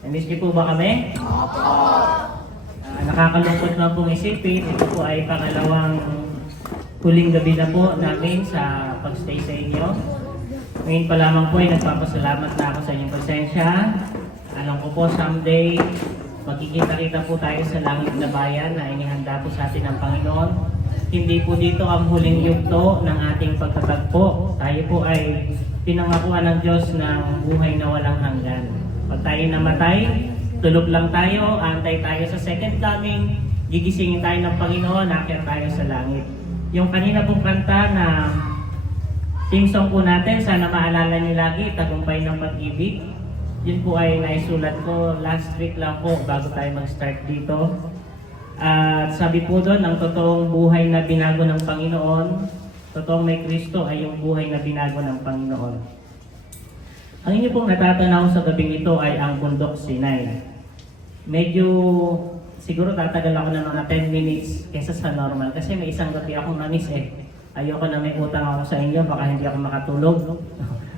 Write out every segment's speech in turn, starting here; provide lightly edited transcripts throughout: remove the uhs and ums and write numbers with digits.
Namiss niyo po ba kami? Nakakalungkot na pong isipin. Ito po ay pangalawang huling gabi na po namin sa pagstay sa inyo. Ngayon pa lamang po ay nagpapasalamat na ako sa inyong presensya. Alam ko po someday magkikita-kita po tayo sa langit na bayan na inihanda po sa atin ng Panginoon. Hindi po dito ang huling yugto ng ating pagtatagpo. Tayo po ay pinangakuan ng Diyos ng buhay na walang hanggan. Pag tayo namatay, tulog lang tayo, antay tayo sa second coming, gigisingin tayo ng Panginoon, aakyat tayo sa langit. Yung kanina pong kanta na team song po natin, sana maalala niyo lagi, Tagumpay ng Pag-ibig. Yun po ay naisulat ko last week lang po bago tayo mag-start dito. At sabi po doon, ang totoong buhay na binago ng Panginoon, totoong may Kristo ay yung buhay na binago ng Panginoon. Ang inyo pong natatanaw sa gabing ito ay ang bundok Sinai. Medyo, siguro tatagal ako ng mga 10 minutes kaysa sa normal kasi may isang gabi akong na-miss eh. Ayoko na may utang ako sa inyo, baka hindi ako makatulog.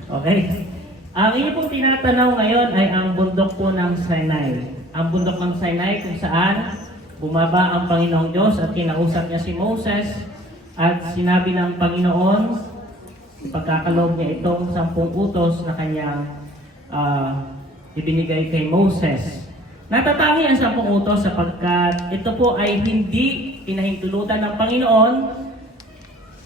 Okay? Ang inyo pong tinatanaw ngayon ay ang bundok po ng Sinai. Ang bundok ng Sinai kung saan bumaba ang Panginoong Diyos at kinausap niya si Moses at sinabi ng Panginoon, pagkakaloob niya itong 10 utos na kanyang ibinigay kay Moses. Natatangi ang 10 utos sapagkat ito po ay hindi pinahintulutan ng Panginoon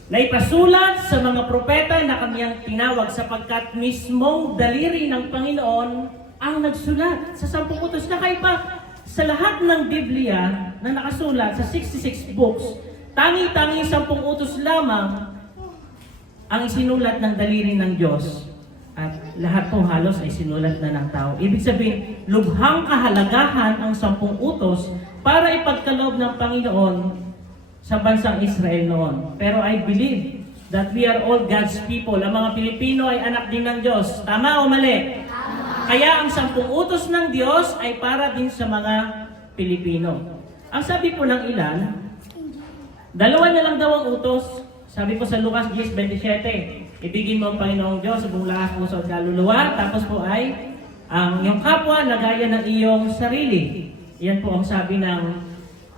na ipasulat sa mga propeta na kanyang tinawag sapagkat mismong daliri ng Panginoon ang nagsulat sa 10 utos na kaya pa sa lahat ng Biblia na nakasulat sa 66 books, tangi-tangi 10 utos lamang ang isinulat ng daliri ng Diyos at lahat po halos ay sinulat na ng tao. Ibig sabihin, lubhang kahalagahan ang 10 utos para ipagkaloob ng Panginoon sa bansang Israel noon. Pero I believe that we are all God's people. Ang mga Pilipino ay anak din ng Diyos. Tama o mali? Tama. Kaya ang 10 utos ng Diyos ay para din sa mga Pilipino. Ang sabi po ng ilan, 2 na lang daw ang utos. Sabi po sa Lucas 10:27, ibigin mo ang Panginoong Diyos sa buong lakas, puso at kaluluwa. Tapos po ay ang iyong kapwa na gaya ng iyong sarili. Yan po ang sabi ng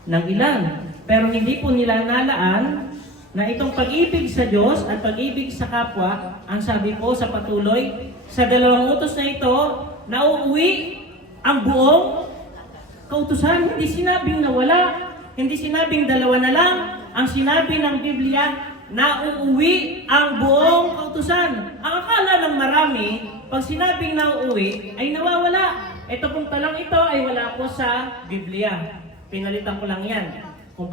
ilan. Pero hindi po nila nalaan na itong pag-ibig sa Diyos at pag-ibig sa kapwa, ang sabi po sa patuloy, sa 2 utos na ito, nauuwi ang buong kautusan. Hindi sinabing nawala, hindi sinabing 2 na lang. Ang sinabi ng Biblia, nauuwi ang buong kautusan. Ang akala ng marami, pag sinabing nauuwi, ay nawawala. Ito pong talang ito ay wala po sa Biblia. Pinalitan ko lang yan. Kung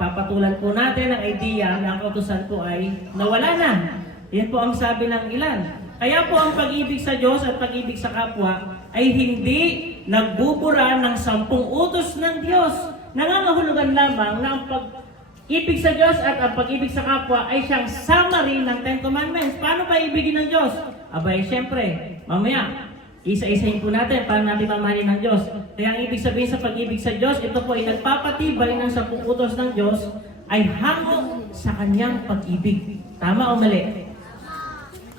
papatulan po natin ang idea na ang kautusan po ay nawala na. Yan po ang sabi ng ilan. Kaya po ang pag-ibig sa Diyos at pag-ibig sa kapwa ay hindi nagbubura ng 10 utos ng Diyos. Nangangahulugan lamang na ang pag-ibig sa Diyos at ang pag-ibig sa kapwa ay siyang summary ng 10 Commandments. Paano ba ibigin ng Diyos? Abay, siyempre, mamaya, isa-isahin po natin paano natin mamahalin ng Diyos. Kaya ang ibig sabihin sa pag-ibig sa Diyos, ito po ay nagpapatibay ng 10 utos ng Diyos ay hango sa kanyang pag-ibig. Tama o mali?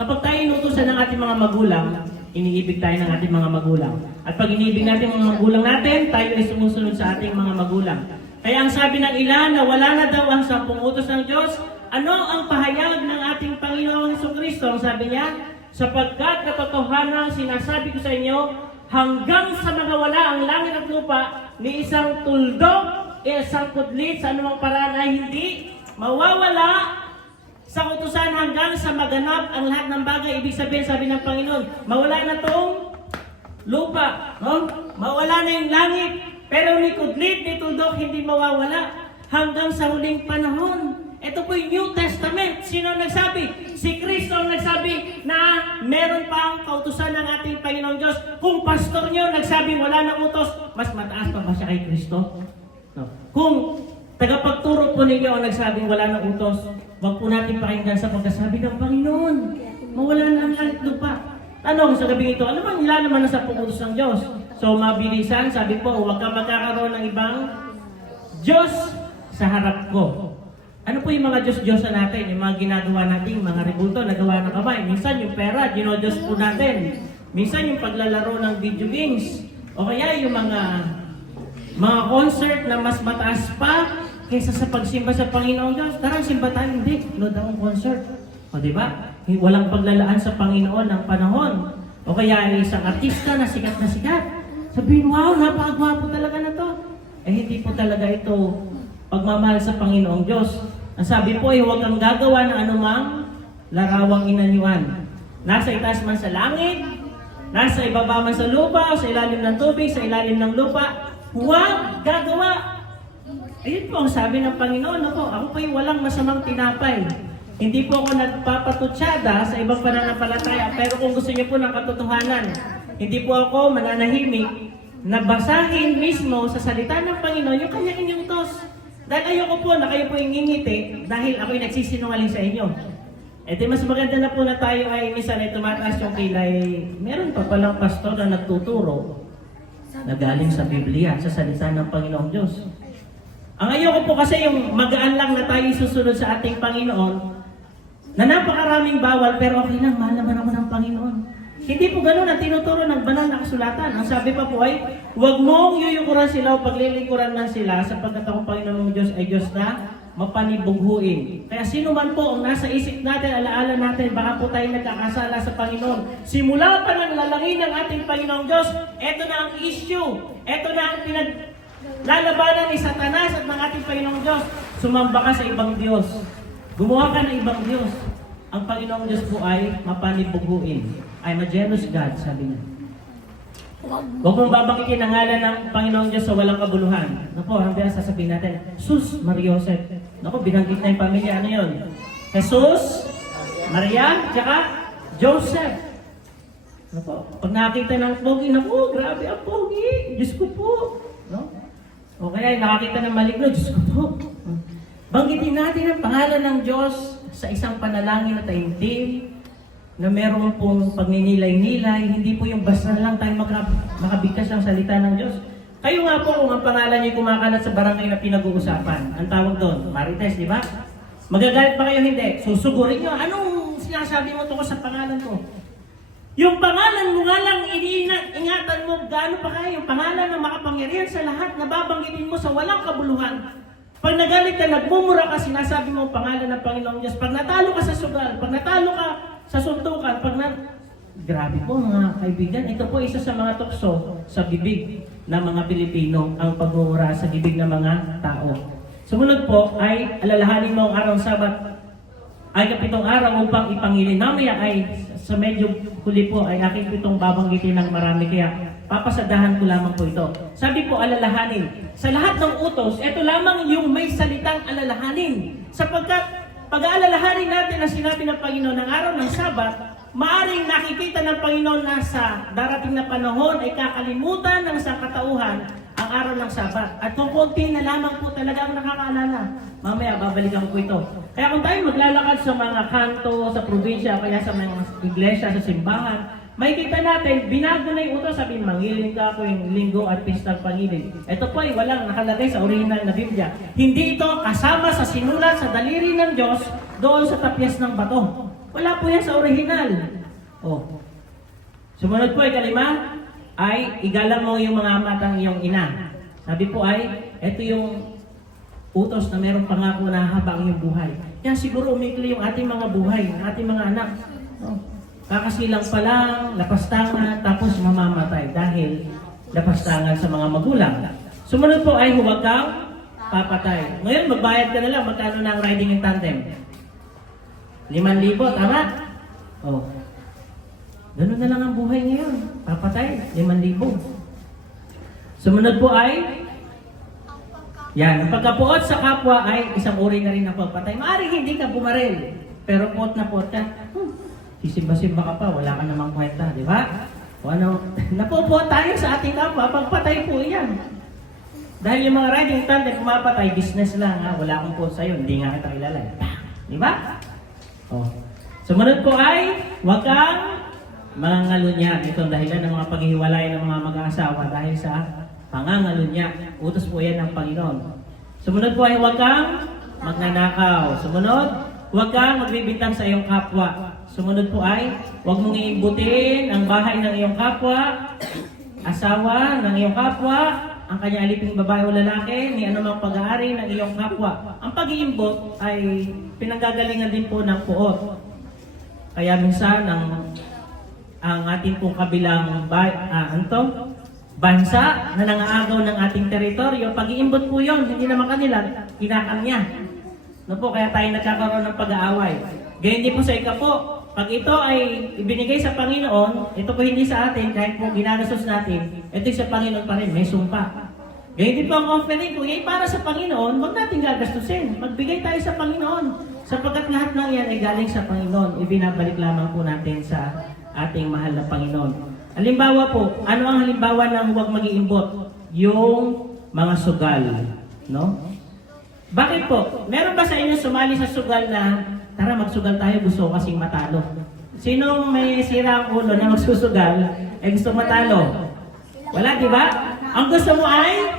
Kapag tayo inutusan ng ating mga magulang, iniibig tayo ng ating mga magulang. At pag iniibig natin mga magulang natin, tayo ay sumusunod sa ating mga magulang. Kaya ang sabi ng ilan na wala na daw ang 10 utos ng Diyos, ano ang pahayag ng ating Panginoong Jesucristo? Ang sabi niya, sapagkat katotohanan sinasabi ko sa inyo, hanggang sa magawala ang langit at lupa, ni isang tuldok, isang kudlit sa anumang paraan ay hindi mawawala sa utusan hanggang sa maganap ang lahat ng bagay. Ibig sabihin, sabi ng Panginoon, mawala na tong lupa, no? Mawala na yung langit. Pero ni kudlit, ni tuldok, hindi mawawala hanggang sa huling panahon. Ito po yung New Testament. Sino nagsabi? Si Kristo ang nagsabi na meron pa ang kautusan ng ating Panginoong Diyos. Kung pastor nyo nagsabi wala na utos, mas mataas pa ba siya kay Kristo? No. Kung tagapagturo po ninyo ang nagsabing wala na utos, wag po natin pakinggan sa pagkasabi ng Panginoon. Mawala na ang langit lupa. Tanong sa gabi ito, ano man nila naman sa utos ng Diyos? So mabilisan, sabi po, huwag kang magkakaroon ng ibang Diyos sa harap ko. Ano po yung mga Diyos-Diyosa natin? Yung mga ginagawa natin, mga rebulto, nagawa ng kamay. Minsan yung pera, ginodiyos po natin. Minsan yung paglalaro ng video games. O kaya yung mga concert na mas mataas pa kaysa sa pagsimba sa Panginoon Diyos. Tara, simba tayo. Hindi, load akong concert. O diba? Walang paglalaan sa Panginoon ng panahon. O kaya isang artista na sikat, sabihin, wow, napakagwapo talaga na to. Eh hindi po talaga ito pagmamahal sa Panginoong Diyos. Ang sabi po ay huwag kang gagawa ng anumang larawang inanyuan. Nasa itaas man sa langit, nasa ibaba man sa lupa, o sa ilalim ng tubig, sa ilalim ng lupa, huwag gagawa. Ayun po ang sabi ng Panginoon. Ako po yung walang masamang tinapay. Hindi po ako nagpapatutsyada sa ibang pananampalataya. Pero kung gusto niyo po ng katotohanan, hindi po ako mananahimik na basahin mismo sa salita ng Panginoon yung kanyang inyutos. Dahil ayoko po na kayo po yung ngingiti dahil ako'y nagsisinungaling sa inyo. E di mas maganda na po na tayo ay minsan ay tumataas yung kilay. Meron pa palang pastor na nagtuturo na galing sa Biblia, sa salita ng Panginoong Diyos. Ang ayoko po kasi yung magaan lang na tayo susunod sa ating Panginoon na napakaraming bawal pero okay lang, mahal naman ako ng Panginoon. Hindi po ganun ang tinuturo ng banal na kasulatan. Ang sabi pa po ay, huwag mong yuyukuran sila o paglilingkuran man sila sapagkat ang Panginoon ng Diyos ay Diyos na mapanibughuin. Kaya sino man po ang nasa isip natin, alaala natin, baka po tayo nagkakasala sa Panginoon. Simula pa ng lalangin ng ating Panginoong Diyos, eto na ang issue. Eto na ang lalabanan ni Satanas at ng ating Panginoong Diyos. Sumamba ka sa ibang Diyos. Gumawa ka ng ibang Diyos. Ang Panginoong Diyos po ay mapanibughuin. I'm a jealous God, sabi niya. Huwag mong babanggitin ang ngalan ng Panginoong Diyos sa walang kabuluhan. Naku, ang bilang sasabihin natin, Jesus, Maria, Joseph. Naku, binanggit na yung pamilya. Ano yun? Jesus, Maria, tsaka Joseph. Naku, pag nakita ng pogi, naku, grabe ang pogi. Diyos ko po. No? O kaya nakakita ng maligno, Diyos ko po. Banggitin natin ang pangalan ng Diyos sa isang panalangin na taimtim, na meron pong pagninilay-nilay, hindi po yung basta lang tayo makabigkas ng salita ng Diyos. Kayo nga po kung ang pangalan niyo kumakalat sa barangay na pinag-uusapan, ang tawag doon, Marites, di ba? Magagalit ba kayo hindi? Susugurin niyo, anong sinasabi mo tungkol sa pangalan ko? Yung pangalan mo nga lang, ingatan mo, gaano pa kayo, yung pangalan ng makapangyarihan sa lahat, nababanggitin mo sa walang kabuluhan. Pag nagalit ka, nagmumura ka, sinasabi mo ang pangalan ng Panginoong Diyos. Pag natalo ka sa sugal, pag natalo ka sa suntukan, grabe po mga kaibigan, ito po isa sa mga tukso sa bibig ng mga Pilipino, ang pagmumura sa bibig ng mga tao. Sumunod po ay alalahanin mo ang araw ng Sabat ay kapitong araw upang ipangilin. Mamaya ay sa medyo huli po ay aking pitong babanggitin ng marami, kaya papasadahan ko lamang po ito. Sabi po alalahanin. Sa lahat ng utos, ito lamang yung may salitang alalahanin. Sapagkat pag-aalalahanin natin ang sinabi ng Panginoon ng araw ng Sabat, maaring nakikita ng Panginoon na sa darating na panahon ay kakalimutan ng sangkatauhan ang araw ng Sabat. At kung konti na lamang po talaga ang nakakaalala, mamaya babalikan ko ito. Kaya kung tayo maglalakad sa mga kanto, sa probinsya, kaya sa mga iglesia, sa simbahan, makikita natin, binago na yung utos, sabihin, mangiling ka ako yung linggo at pistang pangiling. Ito po ay walang nakalagay sa original na Biblia. Hindi ito kasama sa sinulat sa daliri ng Diyos doon sa tapyas ng bato. Wala po yan sa original. Oh. Sumunod po ay kalima, ay igalang mo yung mga matang iyong ina. Sabi po ay, ito yung utos na merong pangako na habang iyong buhay. Kaya siguro umikli yung ating mga buhay, ating mga anak. Oh. Kakasilang pa lang, lapastangan, tapos mamamatay dahil lapastangan sa mga magulang. Sumunod po ay huwag kang papatay. Ngayon, magbayad ka na lang. Magkano na ang riding in tandem? 5,000, tama? Oh. Ganun na lang ang buhay ngayon. Papatay, 5,000. Sumunod po ay, yan, ang pagkapuot sa kapwa ay isang uri na rin ng pagpatay. Maaaring hindi ka bumaril, pero puot na puot ka. Sisimba-simba ka pa, wala ka namang kwenta, di ba? O ano, napupuot tayo sa ating kapwa, pagpatay po yan. Dahil yung mga riding tandem, kumapatay, business lang, ha? Wala akong puot sa'yo, hindi nga kita kilala. Di ba? O. Sumunod po ay, huwag kang mangangalunya. Ito ang dahilan ng mga paghihiwalay ng mga mag-aasawa dahil sa pangangalunya. Utos po yan ng Panginoon. Sumunod po ay, huwag kang magnanakaw. Sumunod, huwag kang magbibintang sa iyong kapwa. Sumunod po ay, huwag mong iimbutin ang bahay ng iyong kapwa. asawa ng iyong kapwa, ang kanyang aliping babae o lalaki, ni anumang pag-aari ng iyong kapwa. Ang pag-iimbot ay pinanggagalingan din po ng puot. Kaya minsan ang ating pong kabilang bansa na nangaagaw ng ating teritoryo, pag-iimbot po yun, hindi naman kanila, kinakamya. No po, kaya tayo nagkakaroon ng pag-aaway. Ganyan din po sa ikapo, pag ito ay ibinigay sa Panginoon, ito po hindi sa atin, kahit po ginagastos natin, ito sa Panginoon pa rin, may sumpa. Ganyan din po ang offering, kung yan para sa Panginoon, huwag natin gagastusin. Magbigay tayo sa Panginoon. Sapagkat lahat ng yan ay galing sa Panginoon, ibinabalik lamang po natin sa ating mahal na Panginoon. Halimbawa po, ano ang halimbawa ng huwag mag-iimbot? Yung mga sugal. No? Bakit po? Meron ba sa inyo sumali sa sugal na, tara magsugal tayo, gusto ko kasing matalo? Sinong may sira ang ulo na magsusugal, gusto matalo? Wala, di ba? Ang gusto mo ay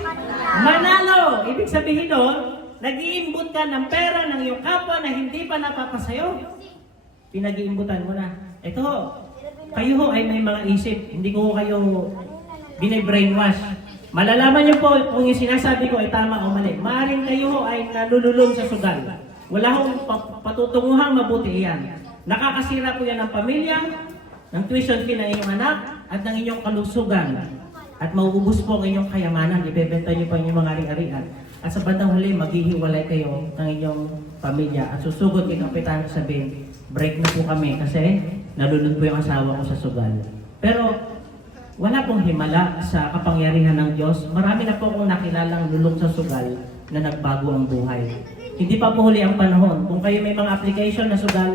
manalo. Ibig sabihin doon, nag-iimbot ka ng pera ng iyong kapwa na hindi pa napapasayo. Pinag-iimbutan mo na. Ito, kayo ho ay may mga isip. Hindi ko kayo bine-brainwash. Malalaman niyo po kung yung sinasabi ko ay tama o mali. Maaaring kayo ho ay nalululong sa sugal. Wala hong patutunguhang mabuti yan. Nakakasira po yan ng pamilya, ng tuition fee ng inyong anak, at ng inyong kalusugan. At mauubos po ang inyong kayamanan. Ibebenta niyo pa inyong mga ari-arian. At sa bandang huli, maghihiwalay kayo ng inyong pamilya. At susugod kay Kapitan sabihin, break na po kami kasi nalulod po yung asawa ko sa sugal. Pero wala pong himala sa kapangyarihan ng Diyos. Marami na po akong nakilalang lulong sa sugal na nagbago ang buhay. Hindi pa po huli ang panahon. Kung kayo may mga application na sugal,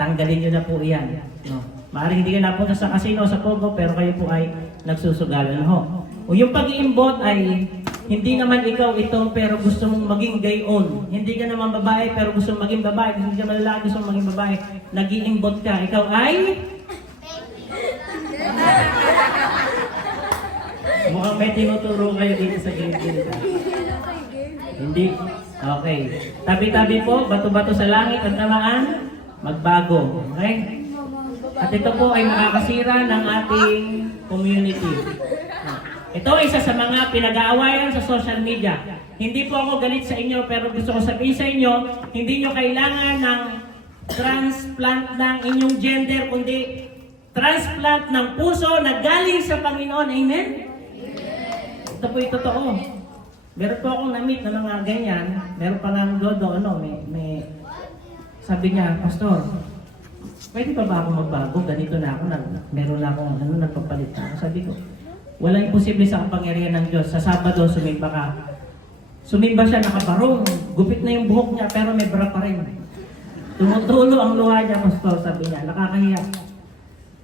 tanggalin nyo na po iyan. No? Maaaring hindi ka napunta sa casino, sa Pogo, pero kayo po ay nagsusugalan ho. O yung pag-iimbot ay hindi naman ikaw ito pero gusto mong maging gayon. Hindi ka naman babae pero gusto mong maging babae. Hindi ka lalaki gusto mong maging babae. Nag-iimbot ka. Ikaw ay? Mukhang may tinuturo kayo dito sa gilid-gilid. Hindi? Okay. Tabi-tabi po, bato-bato sa langit at tamaan, magbago. Okay? At ito po ay nakakasira ng ating community. Ito ay isa sa mga pinag-aawayan sa social media. Hindi po ako galit sa inyo, pero gusto ko sabihin sa inyo, hindi nyo kailangan ng transplant ng inyong gender, kundi transplant ng puso na galing sa Panginoon. Amen? Ito po yung totoo. Meron po akong na-meet na mga ganyan. Meron pa ng dodo, may sabi niya, Pastor, pwede pa ba ako magbago? Ganito na ako, meron na akong nagpapalit na ako. Sabi ko, walang imposible sa kapangyarihan ng Diyos. Sa Sabado, sumimba ka. Sumimba siya, nakabarong. Gupit na yung buhok niya, pero may bra pa rin. Tumutulo ang luha niya, Pastor, sabi niya. Nakakahiya.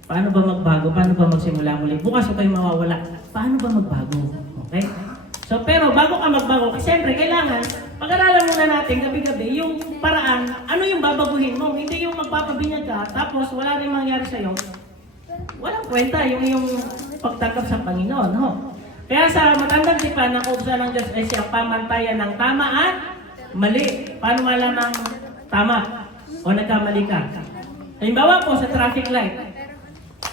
Paano ba magbago? Paano ba magsimula muli? Bukas o kayo mawawala. Paano ba magbago? Okay? So, pero bago ka magbago, kasi siyempre, kailangan, pag-aralan muna natin gabi-gabi yung paraan, ano yung babaguhin mo. Hindi yung magpapabinyag ka, tapos wala rin mangyari sa'yo. Walang kwenta yung pagtanggap sa Panginoon. No? Kaya sa matandang tipan, ang kautusan ng Diyos ay siyang pamantayan ng tama at mali. Paano malamang tama o nagkamali ka? Halimbawa po sa traffic light.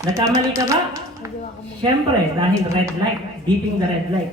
Nagkamali ka ba? Siyempre, dahil red light, beeping the red light.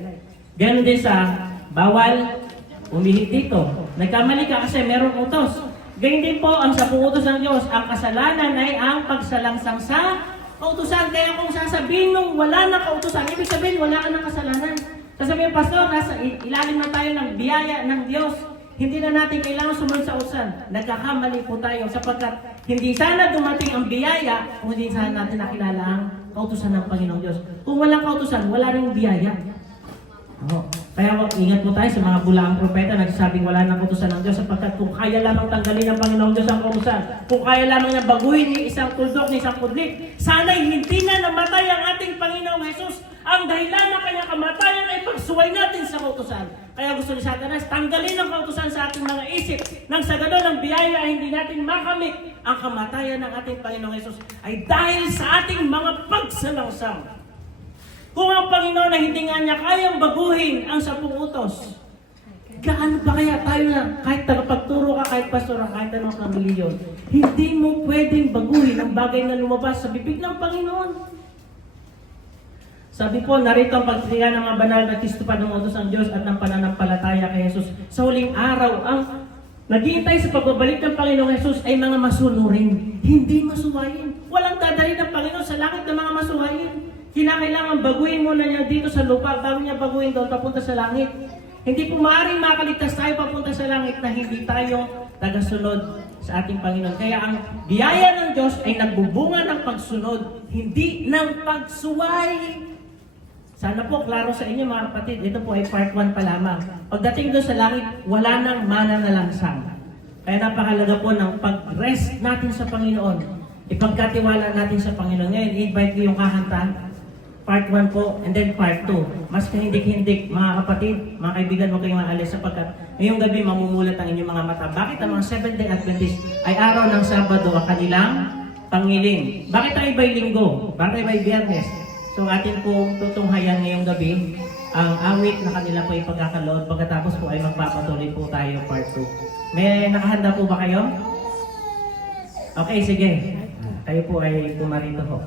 Ganon din sa bawal umihit dito. Nagkamali ka kasi merong utos. Ganyan din po ang sa utos ng Diyos. Ang kasalanan ay ang pagsalangsang sa kautusan. Kaya kung sasabihin nung wala na kautusan, ibig sabihin wala ka ng kasalanan. Sasabihin, Pastor, nasa ilalim na tayo ng biyaya ng Diyos. Hindi na natin kailangan sumunod sa utusan. Nagkakamali po tayo sapagkat hindi sana dumating ang biyaya kung hindi sana natin nakilala ang kautusan ng Panginoong Diyos. Kung walang kautusan, wala rin biyaya. Kaya ingat po tayo sa mga bulaang propeta nagsasabing wala nang kautusan ng Diyos sapagkat kung kaya lamang tanggalin ng Panginoong Diyos ang kautusan, kung kaya lamang niya baguhin ni isang tuldok ni isang kudlit, sana'y hindi na namatay ang ating Panginoong Jesus. Ang dahilan ng kanyang kamatayan ay pagsuway natin sa kautusan. Kaya gusto ni Satanas tanggalin ang kautusan sa ating mga isip nang sa ganoon ang biyaya ay hindi natin makamit. Ang kamatayan ng ating Panginoong Jesus ay dahil sa ating mga pagsalangsang. Kung ang Panginoon na hindi nga niya kayang baguhin ang 10 utos, gaano pa kaya tayo na kahit tagapagturo ka, kahit pastor, kahit anong reliyon, hindi mo pwedeng baguhin ang bagay na lumabas sa bibig ng Panginoon. Sabi po, narito ang pagtitigan ng mga banal na testupad ng utos ng Diyos at ng pananampalataya kay Jesus. Sa huling araw, ang naghihintay sa pagbabalik ng Panginoong Jesus ay mga masunurin, hindi masuwayin. Walang dadali ng Panginoon sa langit ng mga masuwayin. Kinakailangan baguhin muna niya dito sa lupa bago niya baguhin doon papunta sa langit. Hindi po maaaring makaligtas tayo papunta sa langit na hindi tayo tagasunod sa ating Panginoon. Kaya ang biyaya ng Diyos ay nagbubunga ng pagsunod, hindi ng pagsuway. Sana po, klaro sa inyo mga kapatid, ito po ay part 1 pa lamang. Pagdating doon sa langit, wala nang mananalangsang. Kaya napakalaga po ng pag-rest natin sa Panginoon. Ipagkatiwala natin sa Panginoon. Ngayon, i-invite ko yung kakanta. Part 1 po, and then part 2. Mas kahindik-hindik, mga kapatid, mga kaibigan, mo kayong maalis sapagkat ngayong gabi mamumulat ang inyong mga mata. Bakit ang mga Seventh-day Adventist ay araw ng Sabado ang kanilang pangiling? Bakit ang iba'y linggo? Bakit iba'y biyernes? So atin pong tutunghayan ngayong gabi ang awit na kanila po ipagkakalood. Pagkatapos po ay magpapatuloy po tayo part 2. May nakahanda po ba kayo? Okay, sige. Kayo po ay pumarito po.